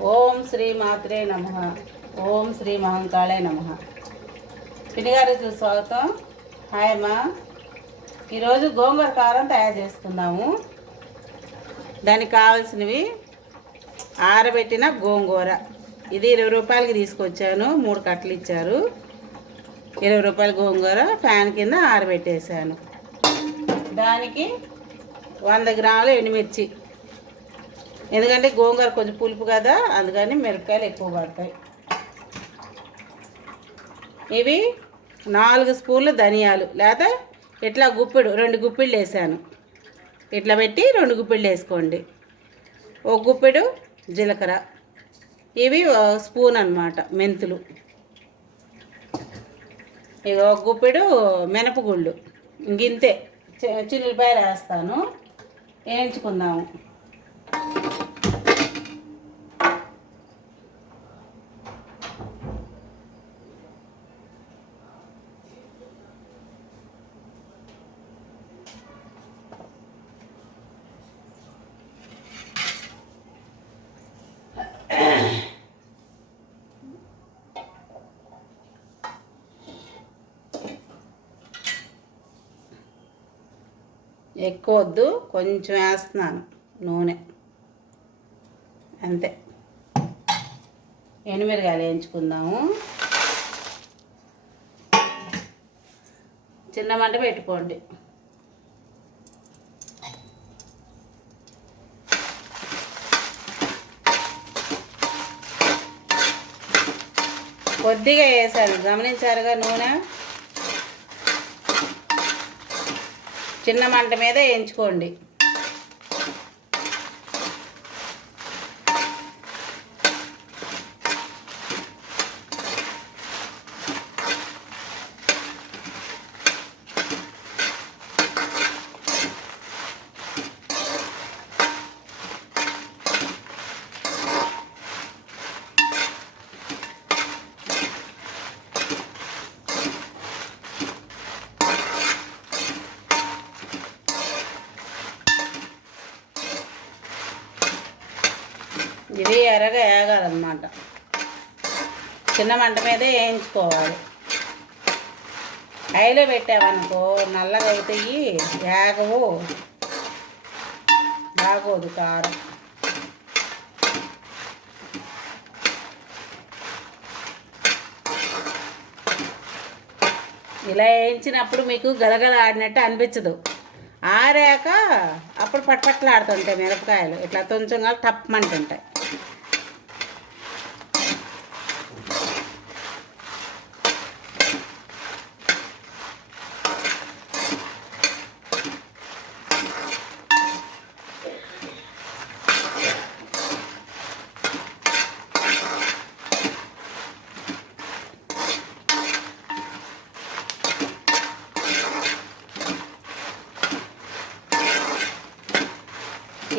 ఓం శ్రీ మాత్రే నమ. ఓం శ్రీ మహంకాళే నమ. పినిగారికి స్వాగతం. హాయ్ అమ్మా. ఈరోజు గోంగూర కారం తయారు చేసుకుందాము. దానికి కావాల్సినవి ఆరబెట్టిన గోంగూర. ఇది ఇరవై రూపాయలకి తీసుకొచ్చాను. మూడు కట్టలు ఇచ్చారు. ఇరవై రూపాయల గోంగూర ఫ్యాన్ కింద ఆరబెట్టేశాను. దానికి వంద గ్రాముల ఎండుమిర్చి. ఎందుకంటే గోంగూర కొంచెం పులుపు కదా అందుకని మిరపకాయలు ఎక్కువ పడతాయి ఇవి నాలుగు స్పూన్లు ధనియాలు లేదా ఇట్లా గుప్పిడు రెండు గుప్పిళ్ళు వేసాను. ఇట్లా పెట్టి రెండు గుప్పిళ్ళు వేసుకోండి. ఒక గుప్పెడు జీలకర్ర. ఇవి స్పూన్ అన్నమాట మెంతులు. ఇవి ఒక గుప్పెడు మినపగుళ్ళు. ఇంకింతే చి- చిల్లిపాయలు వేస్తాను. వేయించుకుందాము. ఎక్కువ వద్దు కొంచెం వేస్తున్నాను నూనె. అంతే. ఎండుమిరగాయలు వేయించుకుందాము. చిన్న మంట పెట్టుకోండి. కొద్దిగా వేసాను. గమనించారుగా నూనె? చిన్న మంట మీద వేయించుకోండి. ఇది ఎర్రగా వేగాలన్నమాట చిన్న మంట మీద వేయించుకోవాలి. హైలో పెట్టామనుకో నల్లగా అవుతాయి వేగవు బాగోదు కారం. ఇలా వేయించినప్పుడు మీకు గలగల ఆడినట్టు అనిపించదు. ఆరాక అప్పుడు పట్పట్లాడుతుంటాయి మిరపకాయలు. ఇట్లా కొంచెంగా టప్మంటుంటాయి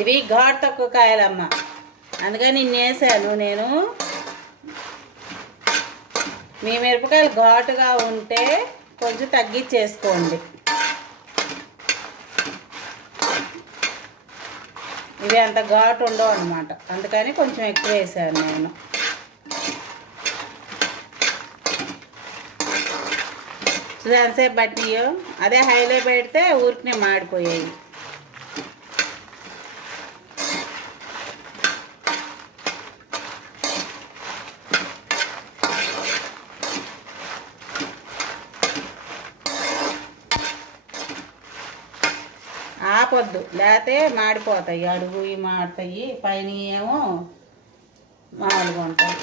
ఇవి ఘాట్ తక్కువ కాయలమ్మ అందుకని నేసాను నేను. మీ మిరపకాయలు ఘాటుగా ఉంటే కొంచెం తగ్గించేసుకోండి. ఇవి అంత ఘాటు ఉండవు అనమాట అందుకని కొంచెం ఎక్కువ వేసాను నేను. సేపు బట్టియో అదే హైలో పెడితే ఊరికి మాడిపోయాయి. ఆపొద్దు లేతే మాడిపోతాయి అడుగు మాడతాయి పైన ఏమో మామూలుగా ఉంటాయి.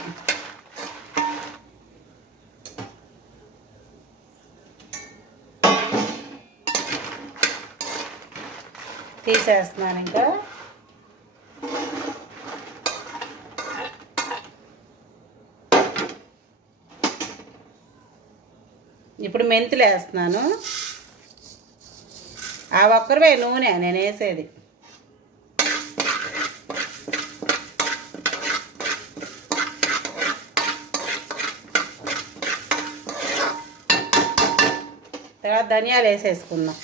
తీసేస్తున్నాను ఇంకా. ఇప్పుడు మెంతులు వేస్తున్నాను. ఆ ఒక్కరివే నూనె నేను వేసేది. తర్వాత ధనియాలు వేసేసుకుందాం.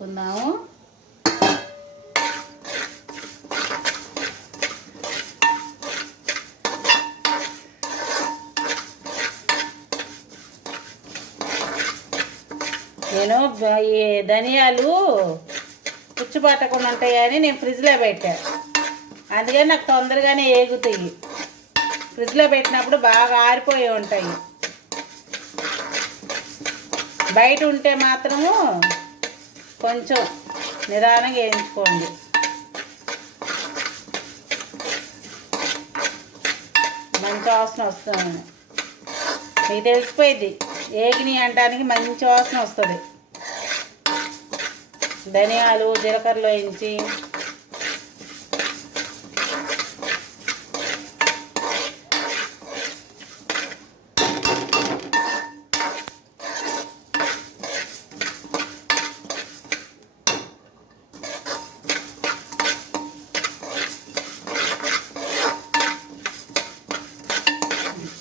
వేసుకుందాము నేను ఈ ధనియాలు పుచ్చుపట్టకుండా ఉంటాయని నేను ఫ్రిడ్జ్లో పెట్టాను అందుకని నాకు తొందరగానే ఏగుతాయి. ఫ్రిడ్జ్లో పెట్టినప్పుడు బాగా ఆరిపోయి ఉంటాయి. బయట ఉంటే మాత్రము కొంచెం నిదానంగా వేయించుకోండి. మంచి వాసన వస్తుంది. మీకు తెలిసిపోయింది. ఏగిని అంటానికి మంచి వాసన వస్తుంది. ధనియాలు జీలకర్రలో వేయించి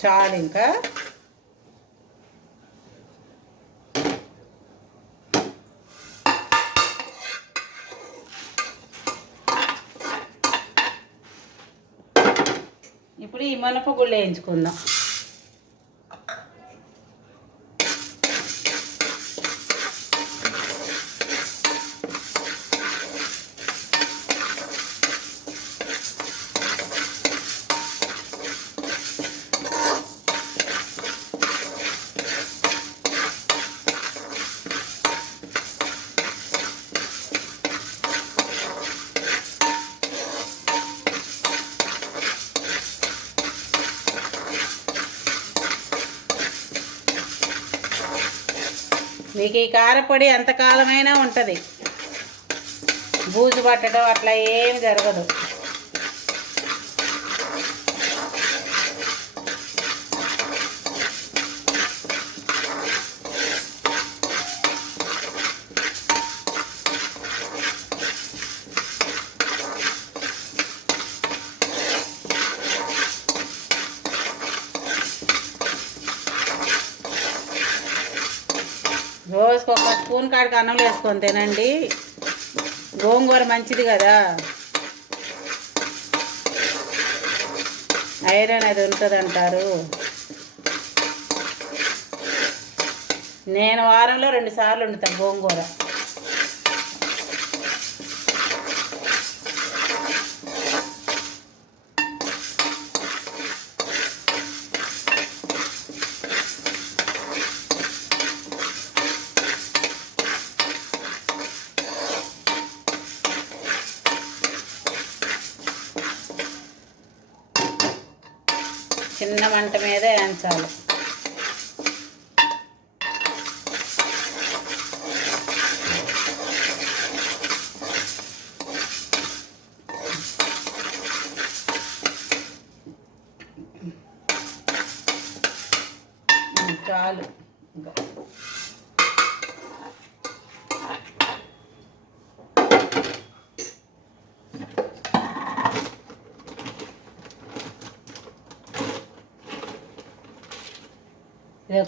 చాలు ఇంకా? ఇప్పుడు ఈ మనపగుళ్ళు వేయించుకుందాం. మీకు ఈ కారపొడి ఎంతకాలమైనా ఉంటుంది. బూజు పట్టడం అట్లా ఏమి జరగదు రోజుకి ఒక స్పూన్ కాడికి అన్నం వేసుకొని తినండి. గోంగూర మంచిది కదా. ఐరన్ అది ఉంటుందంటారు. నేను వారంలో రెండు సార్లు వండుతాను గోంగూర చిన్న మంట మీద వేయించాలి. చాలు ఇంకా.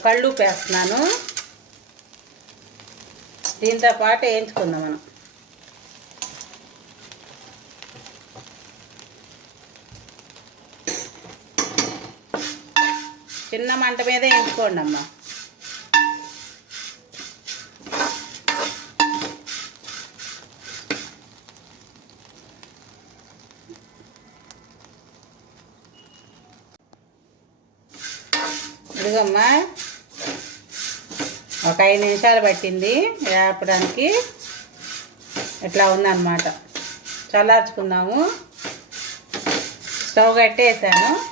కళ్ళు పేస్తున్నాను దీంతో పాటు వేయించుకుందాం మనం. చిన్న మంట మీద వేయించుకోండి అమ్మా. ఇదిగమ్మా ఒక ఐదు నిమిషాలు పట్టింది. వేపడానికి ఇట్లా ఉందన్నమాట. చల్లార్చుకుందాము. స్టవ్ కట్టేసాను.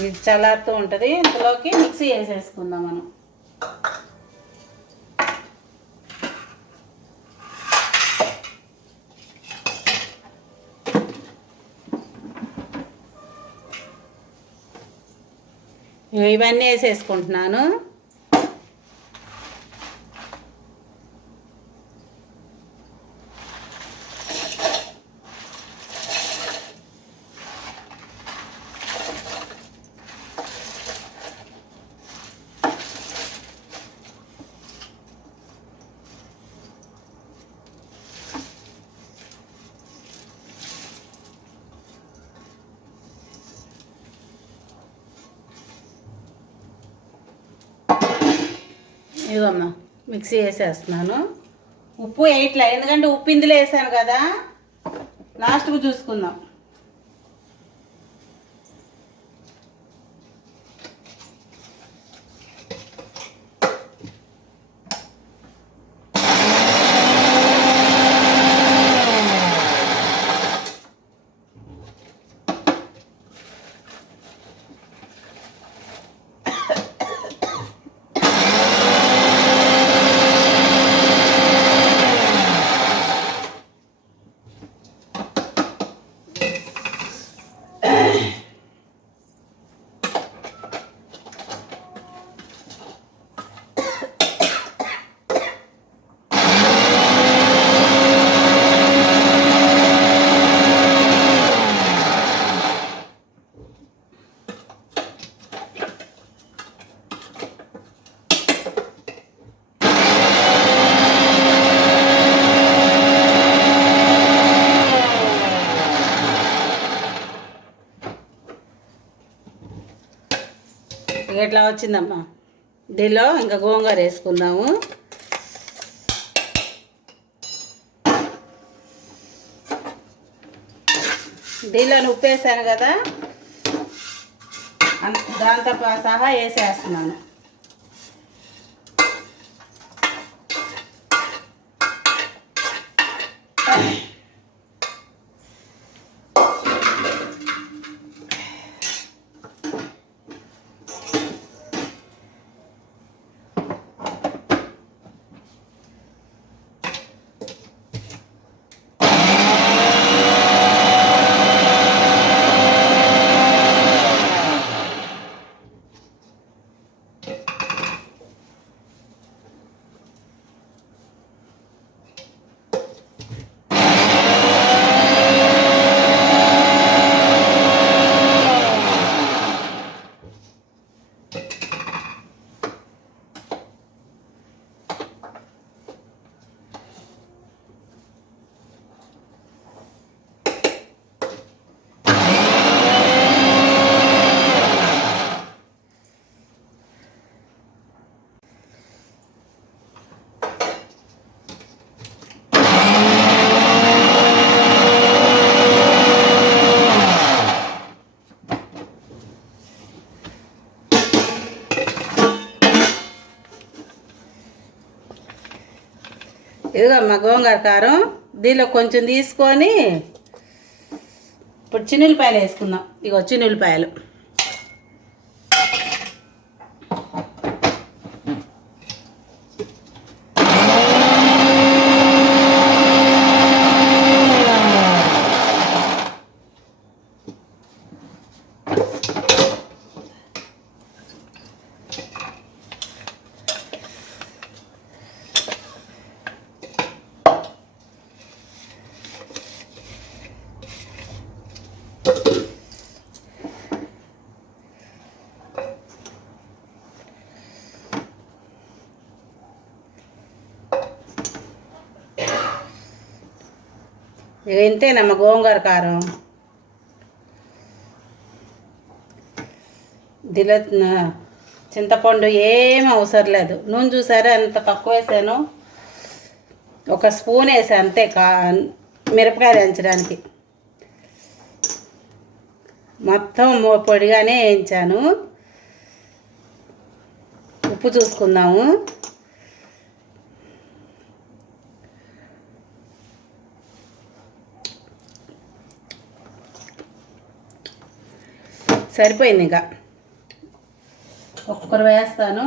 ఇది చల్లారుతూ ఉంటుంది. ఇంతలోకి మిక్సీ వేసేసుకుందాం మనం. ఇవన్నీ వేసేసుకుంటున్నాను. ఇదిగమ్మా మిక్సీ వేసేస్తున్నాను. ఉప్పు వేయట్లే ఎందుకంటే ఉప్పు ఇందులో వేసాను కదా. లాస్ట్కు చూసుకుందాం. ఇలా వచ్చిందమ్మా? దీనిలో ఇంకా గోంగూర వేసుకుందాము. దీనిలో ఉప్పు వేసాను కదా దాంతో సహా వేసేస్తున్నాను. ఇదిగమ్మా గోంగూర కారం. దీనిలో కొంచెం తీసుకొని ఇప్పుడు చిన్నులపాయలు వేసుకుందాం. ఇగో చిన్నులపాయలు ఇక ఇంతేనమ్మా గోంగూర కారం? దిల చింతపండు ఏం అవసరం లేదు. నూనె చూసారా ఎంత తక్కువ వేసాను? ఒక స్పూన్ వేసా అంతే కా మిరపకాయ దంచడానికి. మొత్తం పొడిగానే వేయించాను. ఉప్పు చూసుకుందాము. సరిపోయింది ఇంకా. ఒక్కరు వేస్తాను.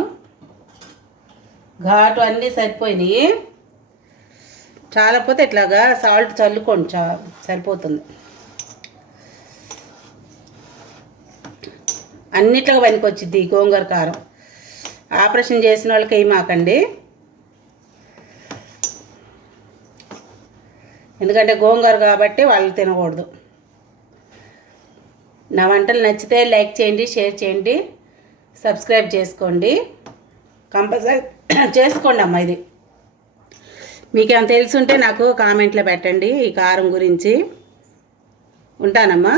ఘాటు అన్నీ సరిపోయినాయి. చాలపోతే ఇట్లాగా సాల్ట్ చల్లుకోండి చా సరిపోతుంది. అన్నిట్లకు పనికొచ్చిద్ది గోంగూర కారం. ఆపరేషన్ చేసిన వాళ్ళకి ఏం మాకండి ఎందుకంటే గోంగూర కాబట్టి వాళ్ళు తినకూడదు. నా వంటలు నచ్చితే లైక్ చేయండి షేర్ చేయండి సబ్స్క్రైబ్ చేసుకోండి. కంపల్సరీ చేసుకోండి అమ్మ ఇది. మీకేమైనా తెలుసుంటే నాకు కామెంట్లో పెట్టండి ఈ కారం గురించి. ఉంటానమ్మా.